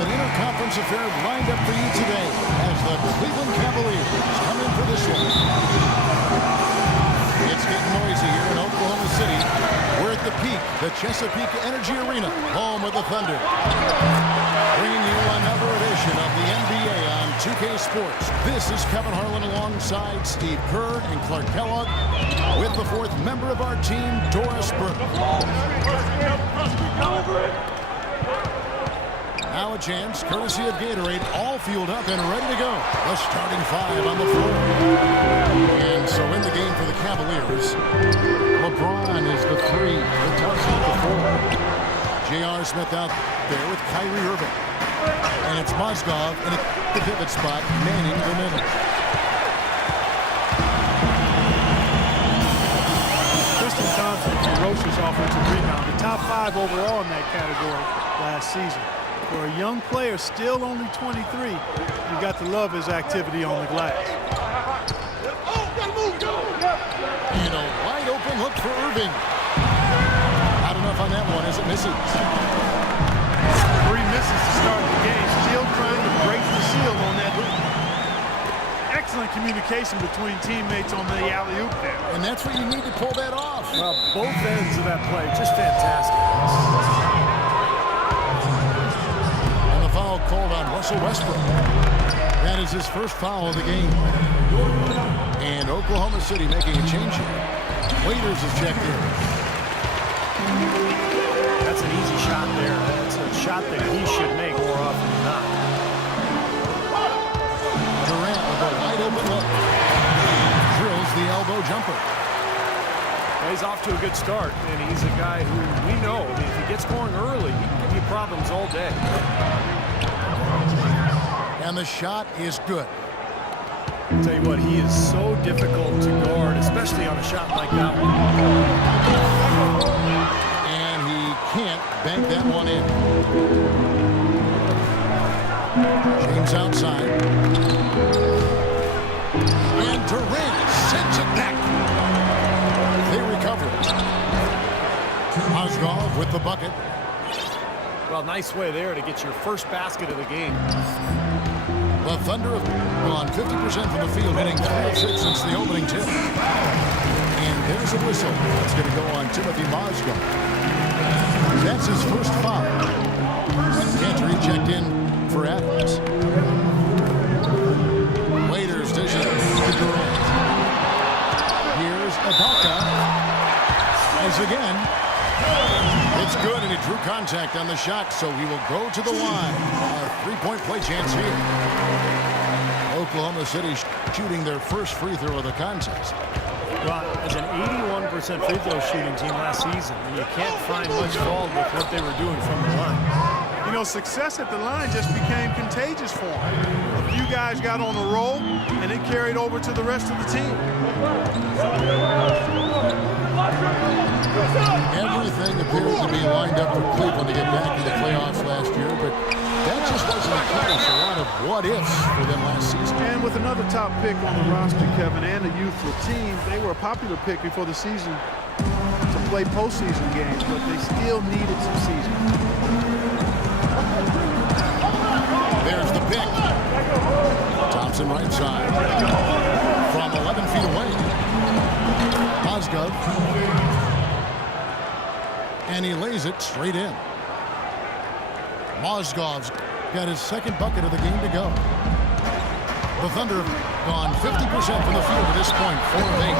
an interconference affair lined up for you today as the Cleveland Cavaliers come in for this one. It's getting noisy here in Oklahoma City. We're at the peak, the Chesapeake Energy Arena, home of the Thunder. Bringing you another edition of the NBA on 2K Sports. This is Kevin Harlan alongside Steve Kerr and Clark Kellogg with the fourth member of our team, Doris Burke. Now a chance, courtesy of Gatorade, all fueled up and ready to go. The starting five on the floor. And so in the game for the Cavaliers, LeBron is the 3, the Tubbs the 4. J.R. Smith out there with Kyrie Irving. And it's Mozgov in the pivot spot, manning the middle. Tristan Thompson, ferocious offensive rebound, the top 5 overall in that category last season. For a young player, still only 23, you got to love his activity on the glass. And a wide open look for Irving. Not enough on that one as it misses. 3 misses to start the game, still trying to break the seal on that. Excellent communication between teammates on the alley-oop there. And that's what you need to pull that off. Well, both ends of that play, just fantastic. Foul called on Russell Westbrook. That is his first foul of the game. And Oklahoma City making a change here. Waiters is checked in. That's an easy shot there. That's a shot that he should make more often than not. Durant with a wide open look. Drills the elbow jumper. He's off to a good start, and he's a guy who we know, I mean, if he gets going early, he can give you problems all day. And the shot is good. I'll tell you what, he is so difficult to guard, especially on a shot like that one. And he can't bank that one in. James outside. And Durant sends it back. They recover it. Mozgov with the bucket. Well, nice way there to get your first basket of the game. The Thunder have gone 50% from the field, hitting 3 of 6 since the opening tip. And there's a whistle. It's going to go on Timothy Mozgov. That's his first foul. Gentry checked in for Adams. Waiters dishes to Durant. Here's Ibaka. Tries again. It's good, and he drew contact on the shot, so he will go to the line. A 3-point play chance here. Oklahoma City shooting their first free throw of the contest. Well, as an 81% free throw shooting team last season, and you can't find much fault with what they were doing from the line. You know, success at the line just became contagious for them. A few guys got on a roll, and it carried over to the rest of the team. Everything appears to be lined up for Cleveland to get back in the playoffs last year, but that just wasn't the case. A lot of what-ifs for them last season. And with another top pick on the roster, Kevin, and a youthful team, they were a popular pick before the season to play postseason games, but they still needed some season. There's the pick. Thompson right side. From 11 feet away. Mozgov. And he lays it straight in. Mozgov's got his second bucket of the game to go. The Thunder have gone 50% from the field at this point, 4 of 8.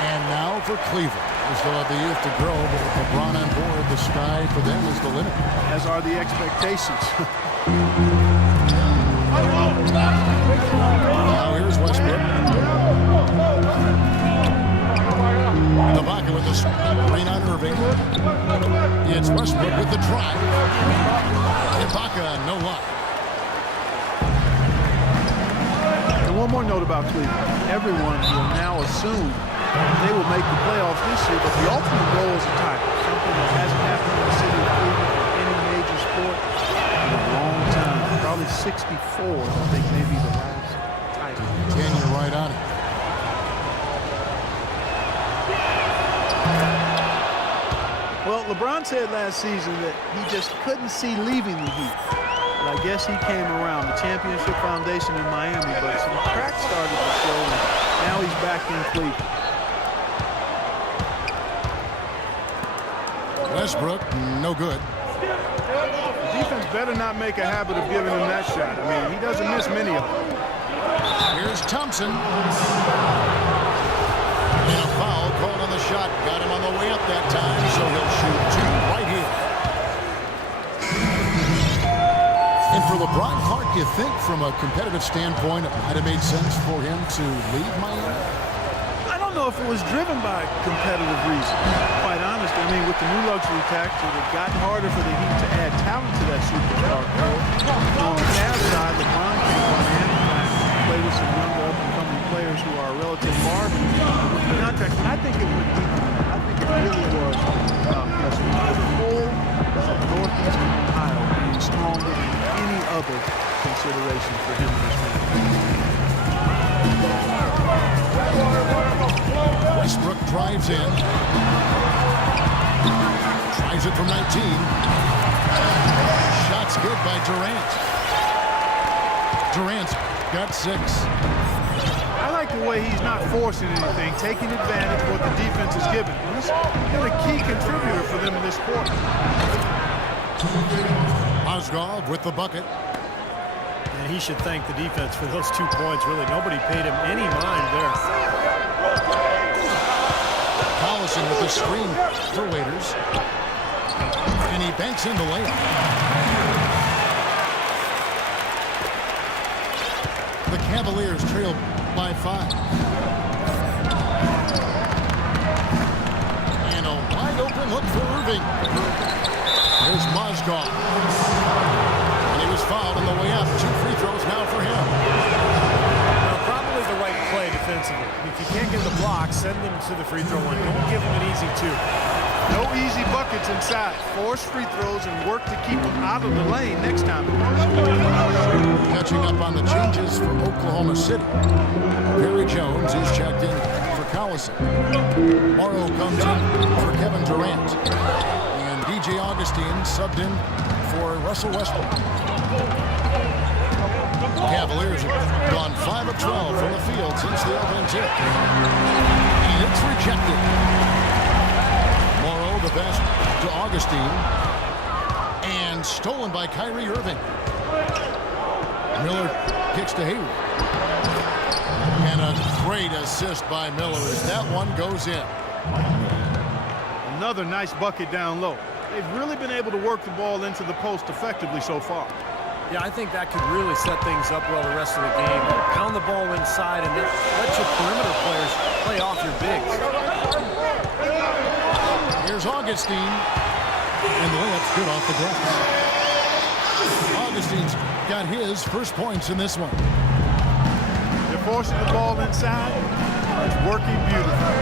And now for Cleveland. They still have the youth to grow, but with LeBron on board, the sky for them is the limit. As are the expectations. Now here's Westbrook. Ibaka with the screen on Irving. It's Westbrook with the drive. Ibaka, no luck. And one more note about Cleveland. Everyone will now assume they will make the playoffs this year, but the ultimate goal is a title. Something that hasn't happened in the city of Cleveland or any major sport in a long time. Probably 64, I think, maybe the last title. Dan, you're right on it. Well, LeBron said last season that he just couldn't see leaving the Heat. But I guess he came around the championship foundation in Miami, but some cracks started to show, and now he's back in Cleveland. Westbrook, no good. The defense better not make a habit of giving him that shot. I mean, he doesn't miss many of them. Here's Thompson. And a foul called on the shot. Got him on the way up that time, so he'll shoot two right here. And for LeBron Clark, you think from a competitive standpoint, it might have made sense for him to leave Miami? I don't know if it was driven by competitive reasons. Quite honestly, I mean, with the new luxury tax, it had gotten harder for the Heat to add talent to that superstar core. On the Cavs side, LeBron came from Miami and play with some younger up-and-coming players who are relative marvin with the contract. And I think it went deeper than that. I think it really was the whole of Northeastern Ohio being stronger than any other consideration for him in this game. Westbrook drives in. Tries it from 19. Shot's good by Durant. Durant's got 6. I like the way he's not forcing anything, taking advantage of what the defense is giving. He's been a key contributor for them in this quarter. Mozgov with the bucket. And he should thank the defense for those 2 points, really. Nobody paid him any mind there. Collison with the screen for Waiters. And he banks in the layup. The Cavaliers trail by 5. And a wide open look for Irving. There's Mozgov. And he was fouled on the way up. 2 free throws now for him. Now, probably the right play defensively. If you can't get the block, send them to the free throw line. Don't give them an easy 2. No easy buckets inside. Force free throws and work to keep them out of the lane next time. Catching up on the changes for Oklahoma City. Perry Jones is checked in for Collison. Morrow comes in for Kevin Durant. And DJ Augustine subbed in for Russell Westbrook. Cavaliers have gone 5 of 12 from the field since the opening tip. And it's rejected. Morrow the best to Augustine. And stolen by Kyrie Irving. Miller kicks to Hayward. And a great assist by Miller as that one goes in. Another nice bucket down low. They've really been able to work the ball into the post effectively so far. Yeah, I think that could really set things up well the rest of the game. Pound the ball inside and then let your perimeter players play off your bigs. Here's Augustine. And the layup's good off the glass. Augustine's got his first points in this one. They're forcing the ball inside. It's working beautifully.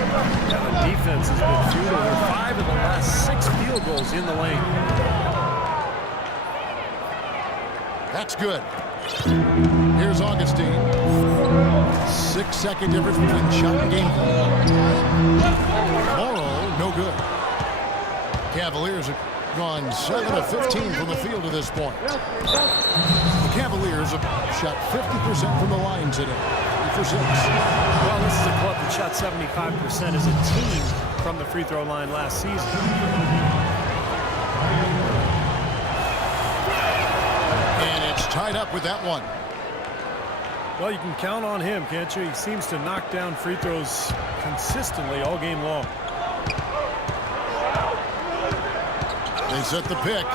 Yeah, the defense has been futile. They're 5 of the last 6 field goals in the lane. That's good. Here's Augustine. 6-second difference between shot and game. Morrow, no good. Cavaliers have gone 7 of 15 from the field to this point. The Cavaliers have shot 50% from the line today. 3 for 6. Well, this is a club that shot 75% as a team from the free throw line last season. Tied up with that one. Well, you can count on him, can't you? He seems to knock down free throws consistently all game long. They set the pick.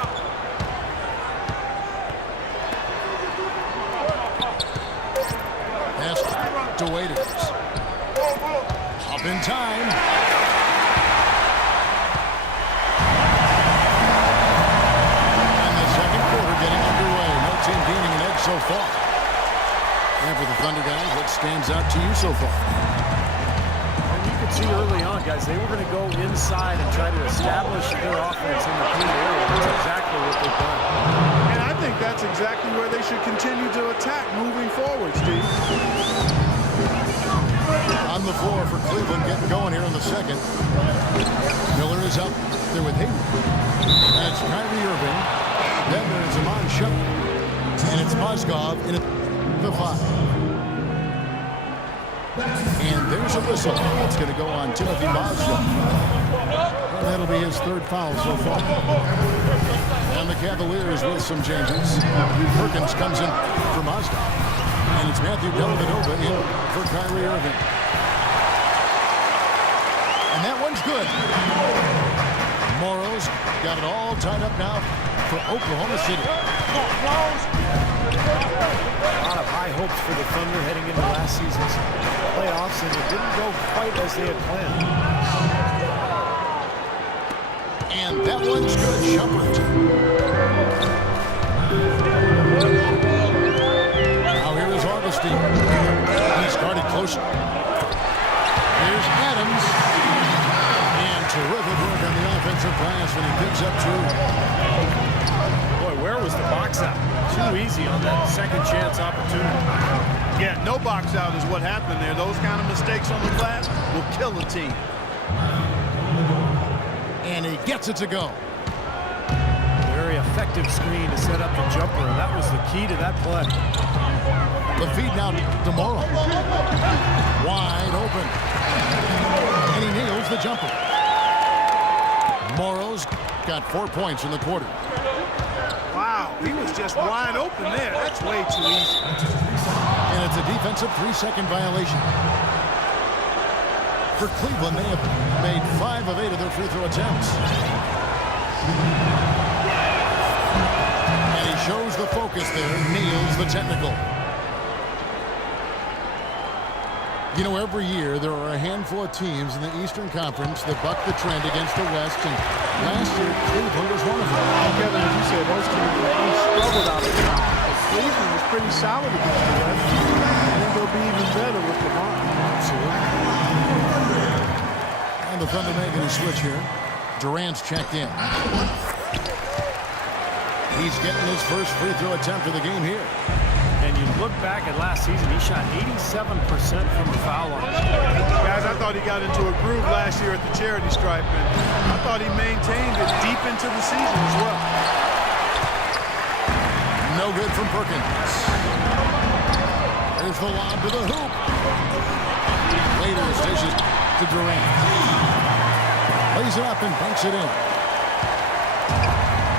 Pass to Waiters. Up in time. Team gaining an edge so far. And for the Thunder guys, what stands out to you so far? And you could see early on, guys, they were going to go inside and try to establish their offense in the paint area. That's exactly what they've done. And I think that's exactly where they should continue to attack moving forward, Steve. On the floor for Cleveland getting going here in the second. Miller is up there with Hayden. That's Kyrie Irving. Then there's Iman Shumpert. And it's Mozgov in at the 5. And there's a whistle. It's going to go on Timothy Mozgov. And that'll be his 3rd foul so far. And the Cavaliers with some changes. Perkins comes in for Mozgov. And it's Matthew Dellavedova in for Kyrie Irving. And that one's good. Morrow's got it all tied up now for Oklahoma City. A lot of high hopes for the Thunder heading into last season's playoffs, and it didn't go quite as they had planned. And that one's good. Shumpert. Now here is Augustine. He started close. Here's Adams. And terrific work on the offensive glass when he picks up 2. Boy, where was the box out? Too easy on that second chance opportunity. Yeah, no box out is what happened there. Those kind of mistakes on the glass will kill a team. And he gets it to go. Very effective screen to set up the jumper. That was the key to that play. The feed now to Morrow. Wide open. And he nails the jumper. Morrow's got 4 points in the quarter. Wow, he was just wide open there. That's way too easy. And it's a defensive 3-second violation. For Cleveland, they have made 5 of 8 of their free throw attempts. And he shows the focus there, nails the technical. You know, every year there are a handful of teams in the Eastern Conference that buck the trend against the West, and last year Cleveland was one of them. Kevin, as you said, most teams struggled out of town. But Cleveland was pretty solid against the West. I think they'll be even better with LeBron. Absolutely. And the Thunder making a switch here. Durant's checked in. He's getting his first free throw attempt of the game here. And you look back at last season, he shot 87% from the foul line. Guys, I thought he got into a groove last year at the charity stripe, and I thought he maintained it deep into the season as well. No good from Perkins. There's the lob to the hoop. Later dishes to Durant. Lays it up and banks it in.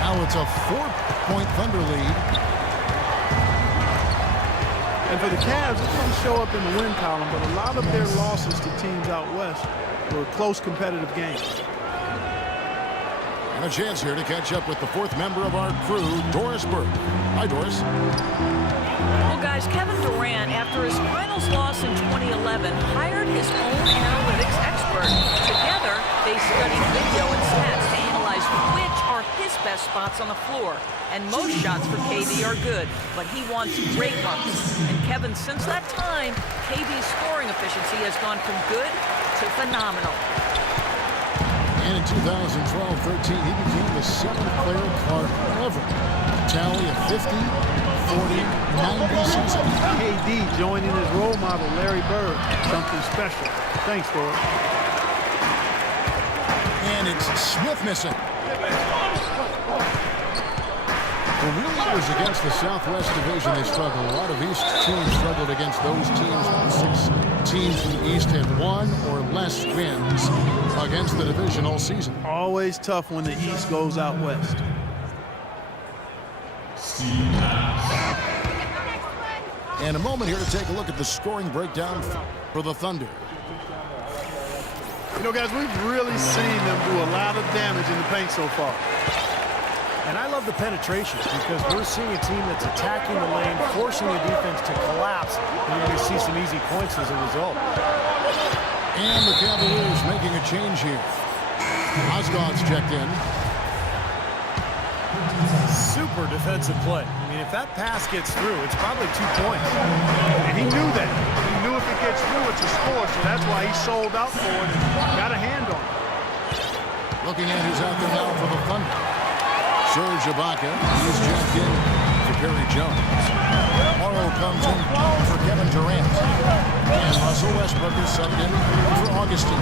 Now it's a 4-point Thunder lead. And for the Cavs, it didn't show up in the win column, but a lot of their losses to teams out west were close competitive games. And a chance here to catch up with the 4th member of our crew, Doris Burke. Hi, Doris. Well, guys, Kevin Durant, after his finals loss in 2011, hired his own analytics expert. Together, they studied video and stats to analyze which are his best spots on the floor. And most shots for KD are good, but he wants great ones. And Kevin, since that time, KD's scoring efficiency has gone from good to phenomenal. And in 2012-13, he became the 7th player Clark ever to tally a 50, 40, 90 season. KD joining his role model, Larry Bird. Something special. Thanks, Doris. And it's Smith missing. Well, really it was against the Southwest Division they struggled. A lot of East teams struggled against those teams. 6 teams from the East had 1 or less wins against the division all season. Always tough when the East goes out west. And a moment here to take a look at the scoring breakdown for the Thunder. You know, guys, we've really seen them do a lot of damage in the paint so far. And I love the penetration because we're seeing a team that's attacking the lane, forcing the defense to collapse, and you're going to see some easy points as a result. And the Cavaliers making a change here. Mozgov's checked in. Super defensive play. I mean, if that pass gets through, it's probably 2 points. And he knew that. He knew if it gets through, it's a score, so that's why he sold out for it and got a hand on it. Looking at who's out there now for the Thunder. Serge Ibaka, he's checked in for Perry Jones. Morrow comes in for Kevin Durant. And Russell Westbrook is subbed in for Augustine.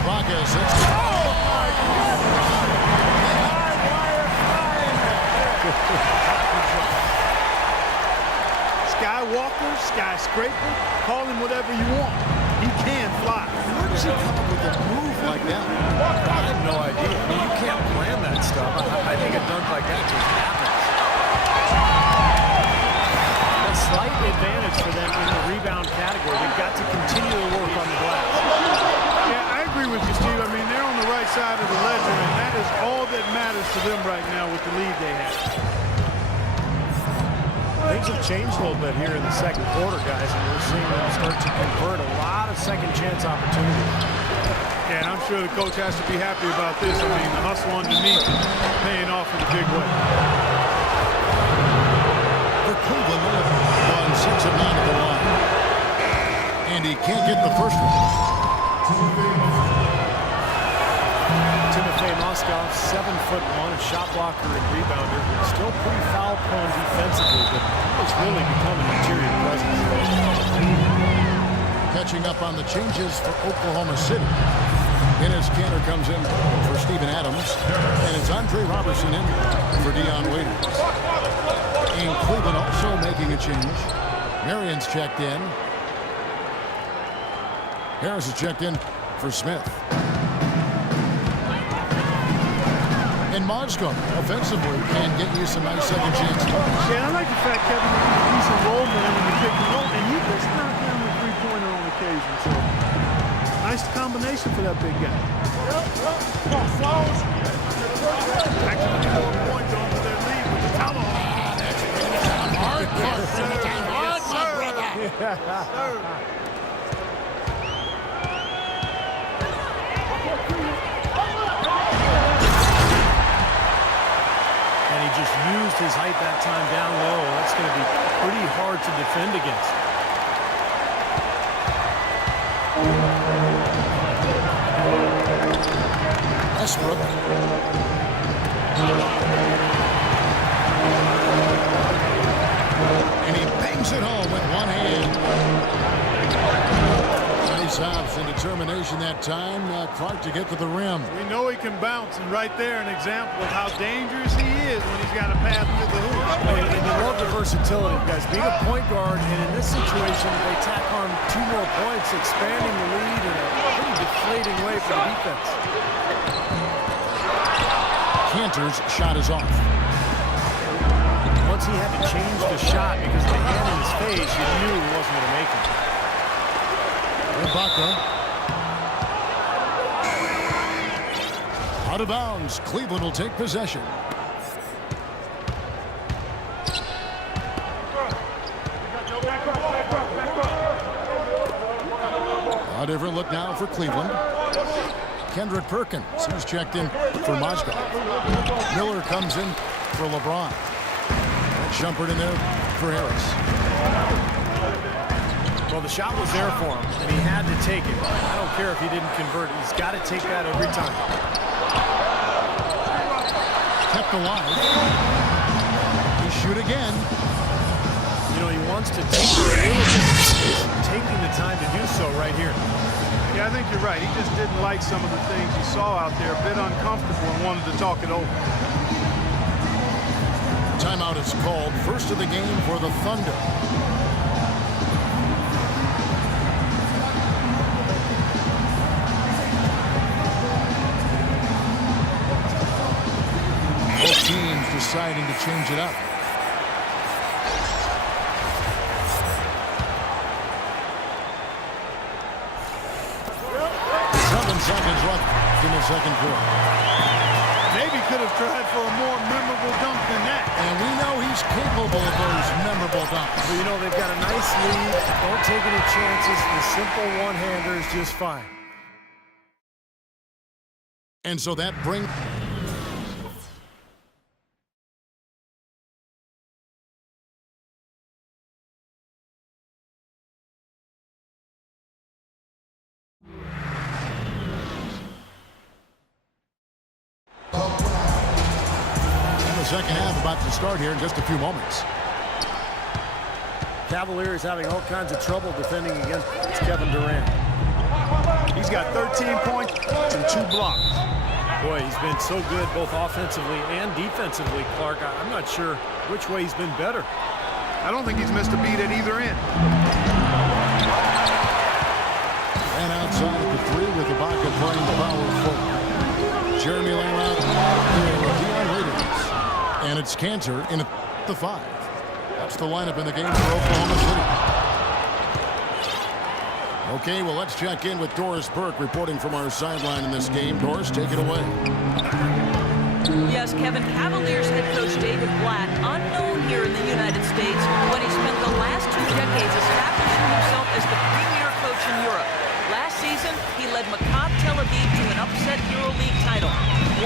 Ibaka is it. Skywalker, skyscraper, call him whatever you want. He can fly. Where does he come up with a move like that? I have no idea. I mean, you can't plan that stuff. I think a dunk like that just happens. A slight advantage for them in the rebound category. They've got to continue to work on the glass. Yeah, I agree with you, Steve. I mean, they're on the right side of the ledger, and that is all that matters to them right now with the lead they have. Things have changed a little bit here in the second quarter, guys, and we're seeing them start to convert a lot of second chance opportunities. Yeah, and I'm sure the coach has to be happy about this. I mean, the hustle underneath is paying off in a big way. For Cleveland, they've gone 6 of 9 at the line. And he can't get the first one. Timofey Moskov, 7'1", a shot blocker and rebounder. Still pretty foul-prone defensively, but has really become an interior presence. Catching up on the changes for Oklahoma City. Enes Kanter comes in for Steven Adams. And it's Andre Robertson in for Dion Waiters. And Cleveland also making a change. Marion's checked in. Harris is checked in for Smith. And Moskov offensively can get you some nice second chance. Yeah, I like the fact Kevin he's a decent role man in the pick and roll, and he does knock down the three-pointer on occasion. So nice combination for that big guy. Actually, 4 points over their lead with the tomahawk. Hard, And he just used his height that time down low. That's going to be pretty hard to defend against. Westbrook. And he bangs it home with one hand. Nice house and determination that time. Clark to get to the rim. We know he can bounce, and right there an example of how dangerous he is when he's got a path to the hoop. And you love the versatility, guys. Being a point guard, and in this situation, they tack on 2 more points, expanding the lead in a pretty deflating way for the defense. Kanter's shot is off. Once he had to change the shot because of the hand in his face, you knew he wasn't going to make it. Ibaka. Out of bounds. Cleveland will take possession. A different look now for Cleveland. Kendrick Perkins, he's checked in for Moskov. Miller comes in for LeBron. Shumpert in there for Harris. Well, the shot was there for him, and he had to take it. I don't care if he didn't convert. He's got to take that every time. Kept alive. He shoot again. You know, he wants to take it. He's taking the time to do so right here. Yeah, I think you're right. He just didn't like some of the things he saw out there, a bit uncomfortable, and wanted to talk it over. Timeout is called. First of the game for the Thunder. Both teams deciding to change it up. Seconds left in the second quarter. Maybe could have tried for a more memorable dunk than that. And we know he's capable of those memorable dunks. But you know, they've got a nice lead. Don't take any chances. The simple one-hander is just fine. And so that brings... Second half about to start here in just a few moments. Cavaliers having all kinds of trouble defending against Kevin Durant. He's got 13 points and 2 blocks. Boy, he's been so good both offensively and defensively, Clark. I'm not sure which way he's been better. I don't think he's missed a beat at either end. And outside of the 3 with Ibaka playing the power forward. Jeremy Lamb out there with Dion Waiters. And it's Cantor in at the 5. That's the lineup in the game for Oklahoma City. Okay, well, let's check in with Doris Burke reporting from our sideline in this game. Doris, take it away. Yes, Kevin, Cavaliers head coach David Blatt, unknown here in the United States, when he spent the last 2 decades establishing himself as the premier coach in Europe. Last season, he led Maccabi Tel Aviv to an upset EuroLeague title.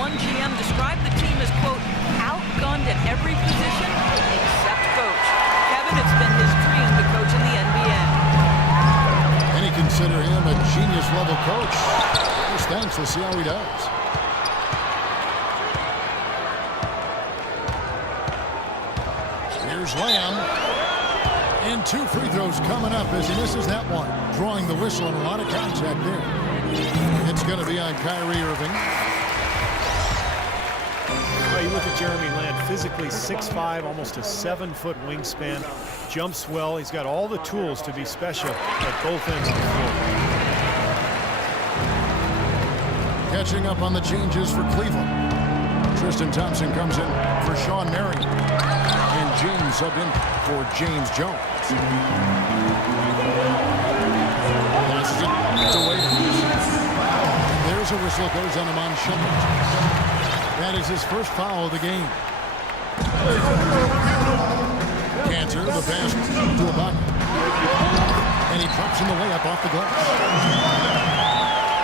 One GM described the team as, quote, outgunned at every position except coach. Kevin, it's been his dream to coach in the NBA. Many consider him a genius-level coach. First, thanks. We'll see how he does. Here's Lamb. And 2 free throws coming up as he misses that one. Drawing the whistle and a lot of contact there. It's going to be on Kyrie Irving. Well, you look at Jeremy Lamb, physically 6'5", almost a 7-foot wingspan. Jumps well. He's got all the tools to be special at both ends of the floor. Catching up on the changes for Cleveland. Tristan Thompson comes in for Sean Marion. And James subbed in for James Jones. Passes it to Waiters. There's a whistle, goes on Amon Shumpert. That is his first foul of the game. Cantor, the pass to Ibaka. And he drops in the layup off the glass.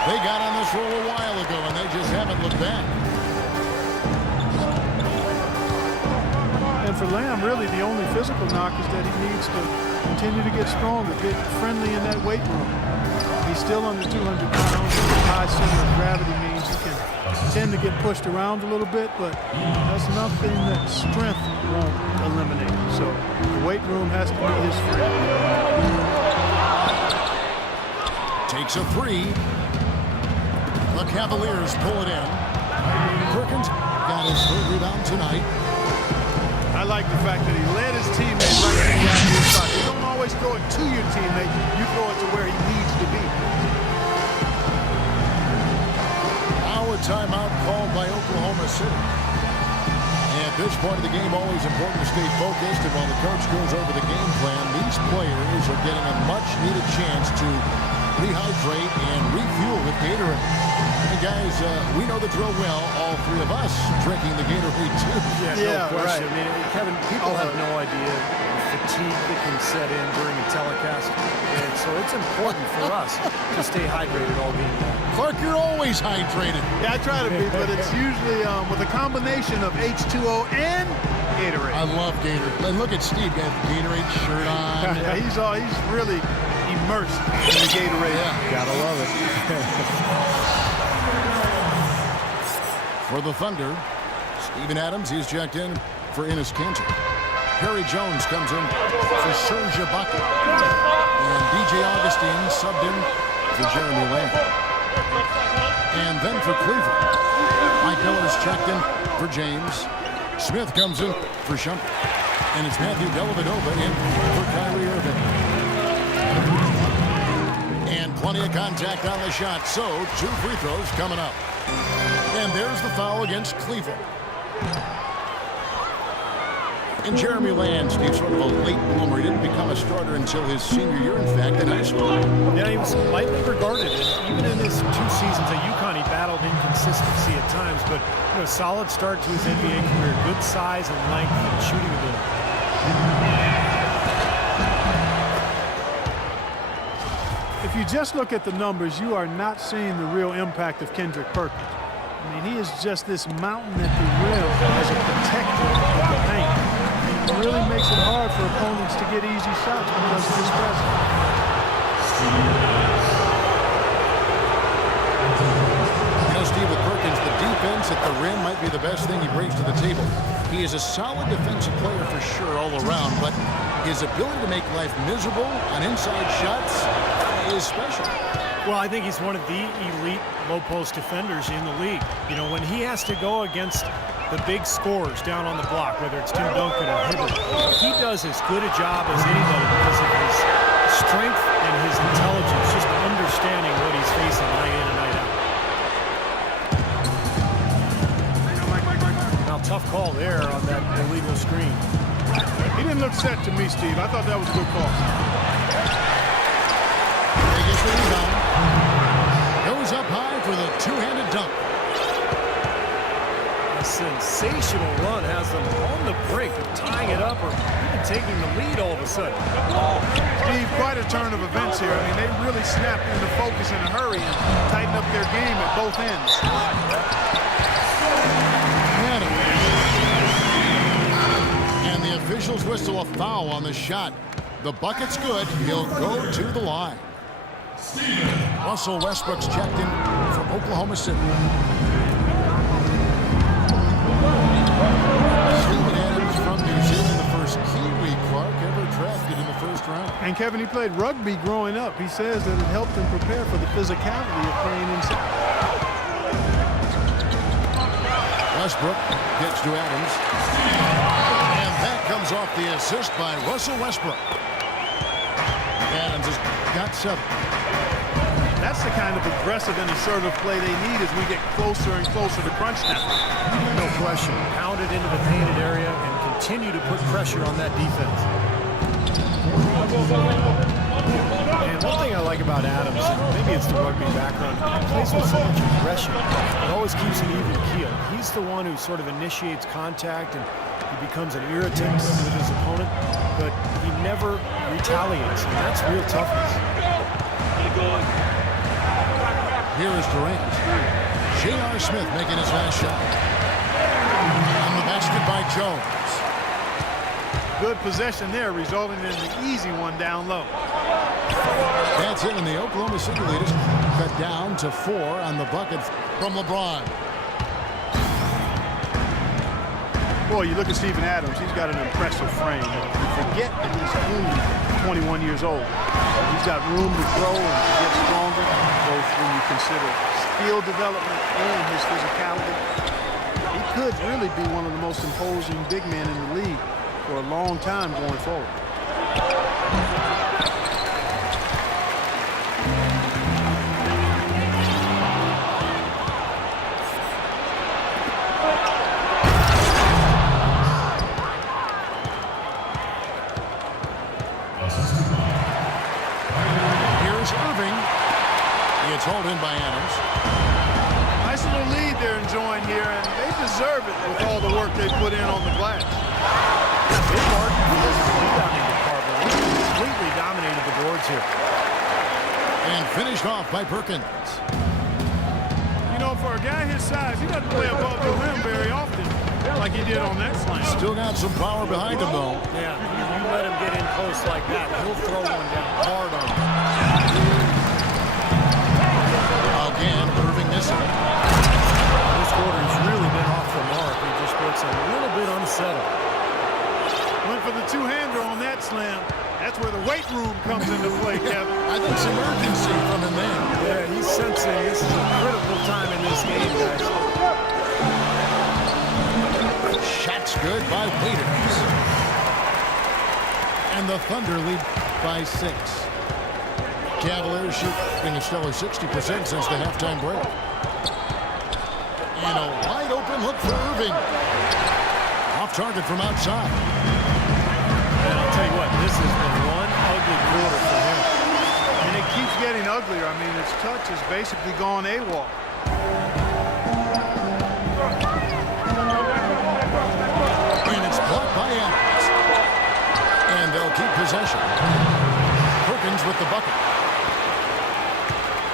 They got on this roll a while ago, and they just haven't looked back. And for Lamb, really the only physical knock is that he needs to continue to get stronger, get friendly in that weight room. He's still under 200 pounds. High center of gravity means he can tend to get pushed around a little bit, but that's nothing that strength won't eliminate. So the weight room has to be his friend. Takes a 3. The Cavaliers pull it in. Perkins got his 3rd rebound tonight. I like the fact that he led his teammate right to the outside spot. You don't always throw it to your teammate. You throw it to where he needs to be. Now a timeout called by Oklahoma City. And at this point of the game, always important to stay focused. And while the coach goes over the game plan, these players are getting a much-needed chance to rehydrate and refuel with Gatorade. And guys, we know the drill well. All 3 of us drinking the Gatorade too. Yeah, no question. Right. I mean, Kevin, people have no idea the fatigue that can set in during a telecast. And so it's important for us to stay hydrated all game long. Clark, you're always hydrated. Yeah, I try to be, but it's usually with a combination of H2O and Gatorade. I love Gatorade. And look at Steve, got the Gatorade shirt on. Yeah, he's really immersed in the Gatorade. Yeah. Gotta love it. For the Thunder, Steven Adams, he's checked in for Enes Kanter. Perry Jones comes in for Serge Ibaka. And DJ Augustine subbed in for Jeremy Lamb. And then for Cleveland, Mike Miller's checked in for James. Smith comes in for Shumpert. And it's Matthew Dellavedova in for Kyrie Irving. And plenty of contact on the shot. So 2 free throws coming up. And there's the foul against Cleveland. And Jeremy Lamb, Steve, sort of a late bloomer. He didn't become a starter until his senior year, in fact, in high school. Yeah, he was lightly regarded. And even in his 2 seasons at UConn, he battled inconsistency at times. But, you know, solid start to his NBA career. Good size and length and shooting ability. If you just look at the numbers, you are not seeing the real impact of Kendrick Perkins. I mean, he is just this mountain at the rim as a protector of the paint. It really makes it hard for opponents to get easy shots because of his presence. You know, Steve, with Perkins, the defense defense at the rim might be the best thing he brings to the table. He is a solid defensive player for sure all around, but his ability to make life miserable on inside shots is special. Well, I think he's one of the elite low-post defenders in the league. You know, when he has to go against the big scorers down on the block, whether it's Tim Duncan or Hibbert, he does as good a job as anybody because of his strength and his intelligence, just understanding what he's facing night in and night out. Now, tough call there on that illegal screen. He didn't look set to me, Steve. I thought that was a good call. He gets the rebound. Goes up high for the two-handed dunk. A sensational run has them on the brink of tying it up or even taking the lead all of a sudden. Steve, quite a turn of events here. I mean, they really snapped into focus in a hurry and tightened up their game at both ends. And the officials whistle a foul on the shot. The bucket's good. He'll go to the line. Russell Westbrook's checked in from Oklahoma City. Steven Adams from New Zealand, the first Kiwi Clark ever drafted in the first round. And Kevin, he played rugby growing up. He says that it helped him prepare for the physicality of playing inside. Westbrook gets to Adams. And that comes off the assist by Russell Westbrook. Adams has got 7. That's the kind of aggressive and assertive play they need as we get closer and closer to crunch time. No question. Pound it into the painted area and continue to put pressure on that defense. And one thing I like about Adams, and maybe it's the rugby background, he plays with so much aggression. It always keeps an even keel. He's the one who sort of initiates contact and he becomes an irritant with his opponent, but he never retaliates, and that's real toughness. Here is Durant. J.R. Smith making his last shot. On the basket by Jones. Good possession there, resulting in the easy one down low. That's it, and the Oklahoma City leaders cut down to 4 on the bucket from LeBron. Boy, you look at Steven Adams, he's got an impressive frame. You forget that he's only 21 years old. He's got room to grow and to get stronger, both when you consider skill development and his physicality. He could really be one of the most imposing big men in the league for a long time going forward. It's hauled in by Adams. Nice little lead they're enjoying here, and they deserve it with all the work they put in on the glass. Big margin for this rebounding department. He completely dominated the boards here. And finished off by Perkins. You know, for a guy his size, he doesn't play above the rim very often, like he did on that slam. Still got some power behind him, though. Yeah, you let him get in close like that, he'll throw one down hard on you. Again, Irving missing. This quarter's really been off the mark. He just looks a little bit unsettled. Went for the two-hander on that slam. That's where the weight room comes into play, Kevin. I think some urgency from him there. Yeah, he's sensing this is a critical time in this game, guys. Shot's good by Waiters. And the Thunder lead by 6. Cavaliers shooting a stellar 60% since the halftime break. And a wide open look for Irving. Off target from outside. And I'll tell you what, this has been one ugly quarter for him. And it keeps getting uglier. I mean, his touch has basically gone AWOL. And it's blocked by Adams. And they'll keep possession. Perkins with the bucket.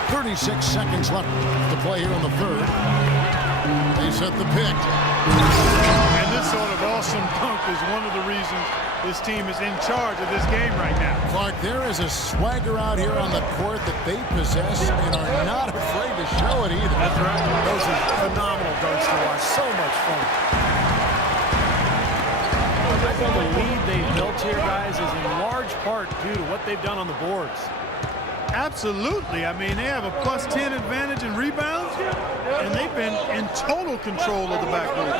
36 seconds left to play here in the third. They set the pick. And this sort of awesome dunk is one of the reasons this team is in charge of this game right now. Clark, there is a swagger out here on the court that they possess and are not afraid to show it either. That's right. Those are phenomenal dunks to watch. So much fun. I think the lead they've built here, guys, is in large part due to what they've done on the boards. Absolutely. I mean, they have a +10 advantage in rebounds, and they've been in total control of the backboard.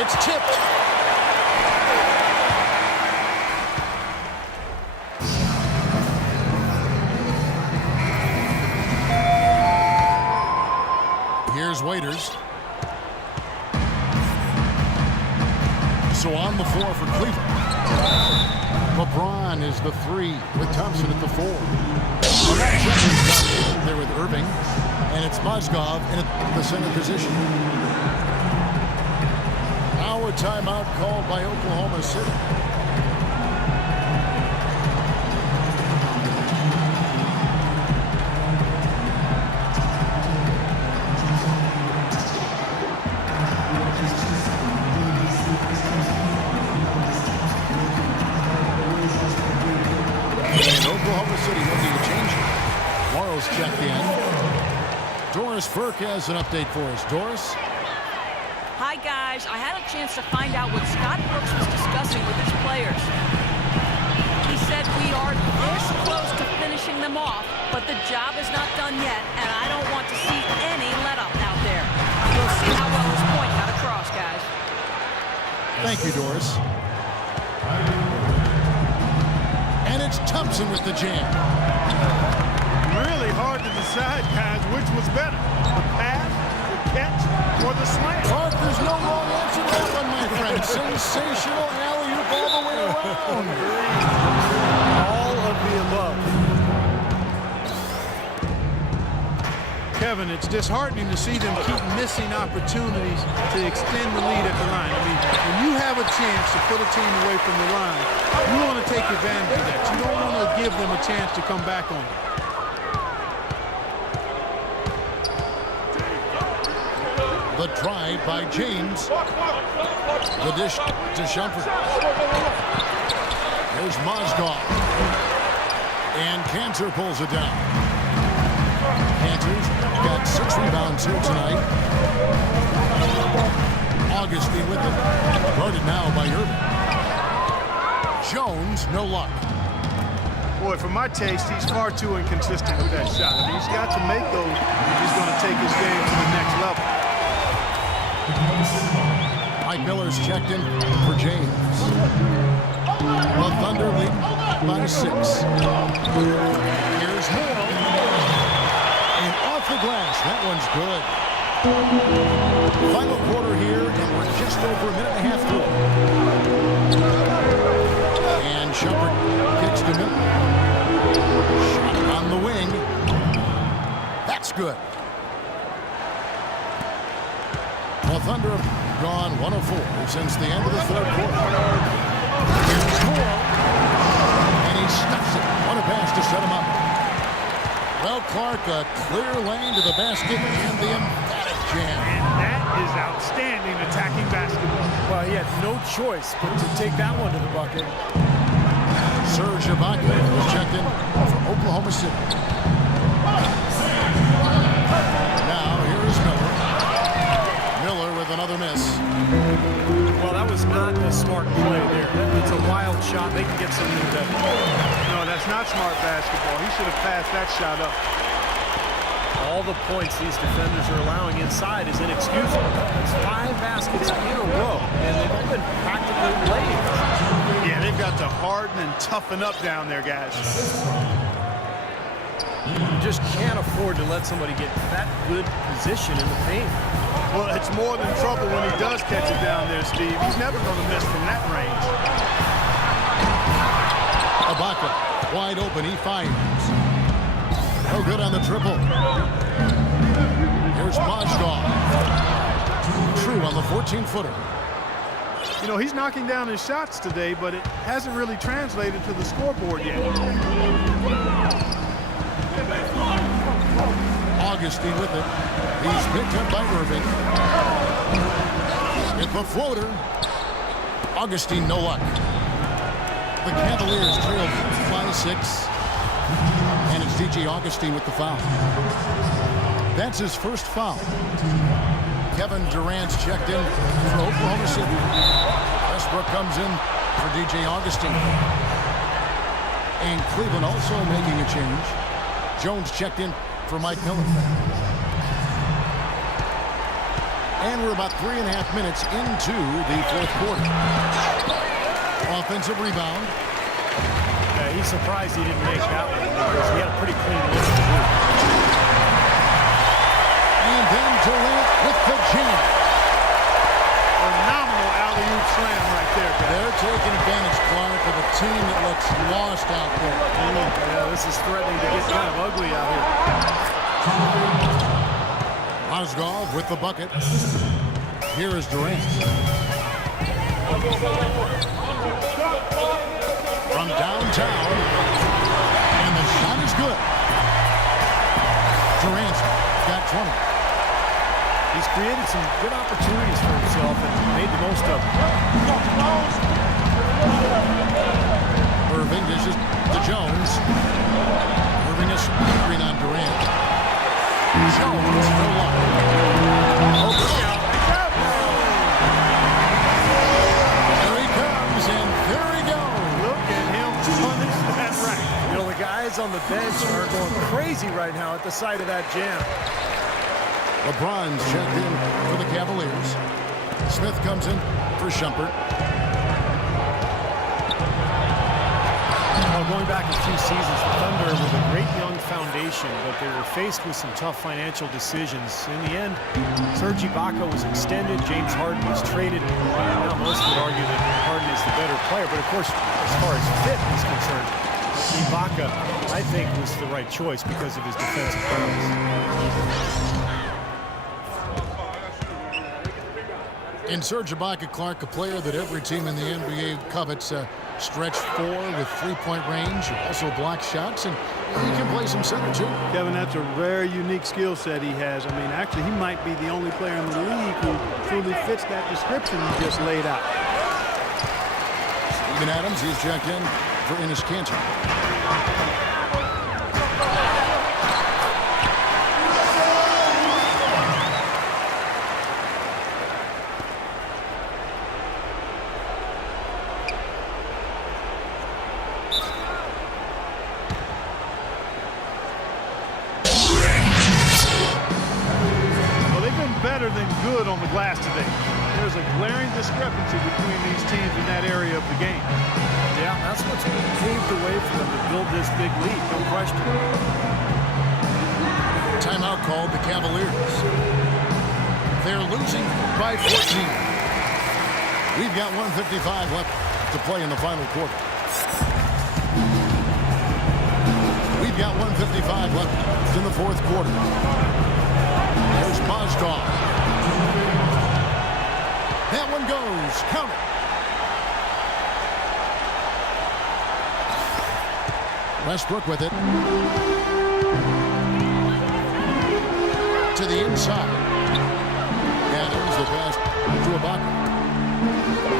It's tipped. Here's Waiters. So on the floor for Cleveland. LeBron is the 3 with Thompson at the 4. There with Irving, and it's Mozgov in the center position. Now a timeout called by Oklahoma City. Oklahoma City looking to change it. Morrow's checked in. Doris Burke has an update for us. Doris? Hi, guys. I had a chance to find out what Scott Brooks was discussing with his players. He said we are this close to finishing them off, but the job is not done yet, and I don't want to see any let-up out there. We'll see how well his point got across, guys. Thank you, Doris. And it's Thompson with the jam. Really hard to decide, guys, which was better, the pass, the catch, or the slam. Clark, there's no wrong answer to that one, my friend. Sensational alley-oop all the way around. All of the above. Kevin, it's disheartening to see them keep missing opportunities to extend the lead at the line. I mean, when you have a chance to put a team away from the line, you want to take advantage of that. You don't want to give them a chance to come back on it. The drive by James. The dish to Shumpert. There's Mozgov. And Cantor pulls it down. Cantor's got 6 rebounds here tonight. Augustine with it. Guarded now by Irving. Jones, no luck. Boy, for my taste, he's far too inconsistent with that shot. I mean, he's got to make those if he's going to take his game to the next level. Mike Miller's checked in for James. The Thunder lead by 6. Here's Moore. And off the glass. That one's good. Final quarter here, and we're just over a minute and a half through. And Shumpert kicks to Miller. Shot on the wing. That's good. The Thunder have gone 1 of 4 since the end of the 3rd quarter. Here's Moore. And he stuffs it. What a pass to set him up. Well, Clark, a clear lane to the basket and the emphatic jam. And that is outstanding attacking basketball. Well, he had no choice but to take that one to the bucket. Serge Ibaka was checked in for Oklahoma City. Now, here's Miller. Miller with another miss. Well, that was not a smart play there. It's a wild shot. They can get something better. No, that's not smart basketball. He should have passed that shot up. All the points these defenders are allowing inside is inexcusable. It's 5 baskets in a row, and they've all been practically laid. Yeah, they've got to harden and toughen up down there, guys. You just can't afford to let somebody get that good position in the paint. Well, it's more than trouble when he does catch it down there, Steve. He's never going to miss from that range. Ibaka wide open. He fires. No good on the triple. Here's Mozgov. True on the 14-footer. You know, he's knocking down his shots today, but it hasn't really translated to the scoreboard yet. Augustine with it. He's picked up by Irving. Hit the floater. Augustine, no luck. The Cavaliers trailed by 6. And it's DJ Augustine with the foul. That's his first foul. Kevin Durant's checked in for Oklahoma City. Westbrook comes in for DJ Augustine. And Cleveland also making a change. Jones checked in for Mike Miller. And we're about 3.5 minutes into the fourth quarter. Offensive rebound. Yeah, he's surprised he didn't make that one because he had a pretty clean look to do. And then Durant with the jam. Phenomenal alley-oop slam right there. They're taking advantage, Clark, of a team that looks lost out there. Yeah, this is threatening to get kind of ugly out here. Mozgov with the bucket. Here is Durant. From downtown. And the shot is good. Durant's got 20. He's created some good opportunities for himself and made the most of them. Irving dishes to Jones. Irving is screen on Durant. Jones for one. Oh, look out. There he comes, and there he goes. Look at him punish that rack. You know, the guys on the bench are going crazy right now at the sight of that jam. LeBron's checked in for the Cavaliers. Smith comes in for Shumpert. Well, going back a few seasons, the Thunder with a great young foundation, but they were faced with some tough financial decisions. In the end, Serge Ibaka was extended, James Harden was traded. Now most would argue that Harden is the better player, but of course, as far as fit is concerned, Ibaka, I think, was the right choice because of his defensive prowess. And Serge Ibaka, Clark, a player that every team in the NBA covets, stretch 4 with 3-point range, also block shots, and he can play some center too. Kevin, that's a very unique skill set he has. I mean, actually, he might be the only player in the league who truly fits that description you just laid out. Steven Adams, he's checked in for Enes Kanter. Better than good on the glass today. There's a glaring discrepancy between these teams in that area of the game. Yeah, that's what's paved the way for them to build this big lead, no question. Timeout called the Cavaliers. They're losing by 14. We've got 1:55 left to play in the final quarter. We've got 1:55 left in the fourth quarter. Here's Mozgov. That one goes. Count it. Westbrook with it. To the inside. Adams, the pass to Ibaka.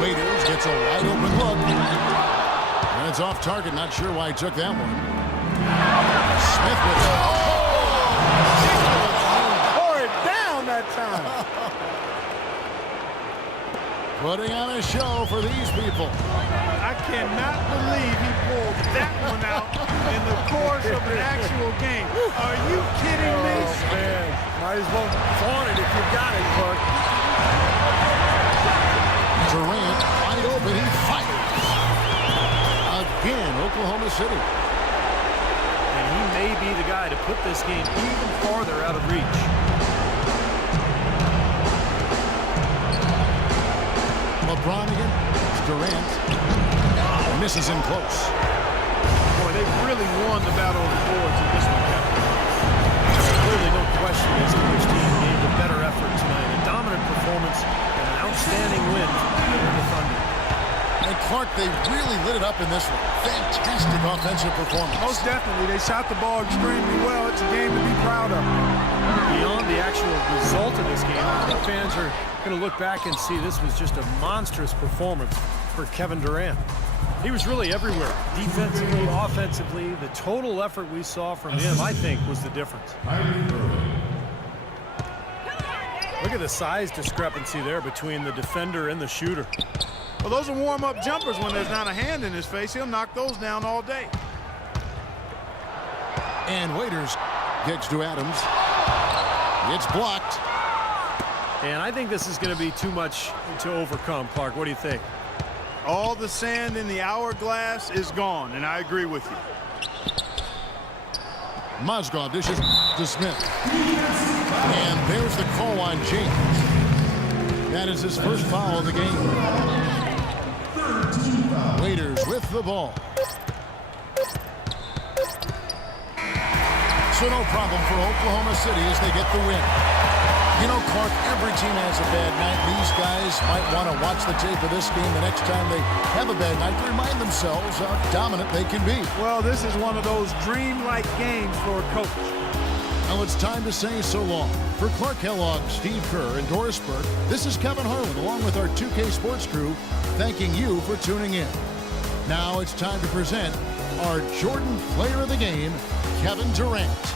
Waiters gets a wide open look. And it's off target. Not sure why he took that one. Smith with it. Time. Putting on a show for these people. I cannot believe he pulled that one out in the course of an actual game. Are you kidding me? Oh, man. Might as well flaunt it if you've got it, Clark. Durant, wide open, he fires. Again, Oklahoma City. And he may be the guy to put this game even farther out of reach. LeBron again. Durant misses him close. Boy, they've really won the battle of the boards in this one. There's clearly no question as to which team gave the better effort tonight. A dominant performance and an outstanding win for the Thunder. And Clark, they really lit it up in this one. Fantastic offensive performance. Most definitely. They shot the ball extremely well. It's a game to be proud of. Beyond the actual result of this game, I think fans are going to look back and see this was just a monstrous performance for Kevin Durant. He was really everywhere. Defensively, offensively, the total effort we saw from him, I think, was the difference. Look at the size discrepancy there between the defender and the shooter. Well, those are warm-up jumpers. When there's not a hand in his face, he'll knock those down all day. And Waiters gets to Adams. It's blocked. And I think this is going to be too much to overcome, Clark. What do you think? All the sand in the hourglass is gone, and I agree with you. Mozgov dishes to Smith. And there's the call on James. That is his first foul of the game. Waiters with the ball. So no problem for Oklahoma City as they get the win. You know, Clark, every team has a bad night. These guys might want to watch the tape of this game the next time they have a bad night to remind themselves how dominant they can be. Well, this is one of those dreamlike games for a coach. Now it's time to say so long. For Clark Kellogg, Steve Kerr, and Doris Burke, this is Kevin Harlan along with our 2K Sports crew thanking you for tuning in. Now it's time to present our Jordan Player of the Game, Kevin Durant.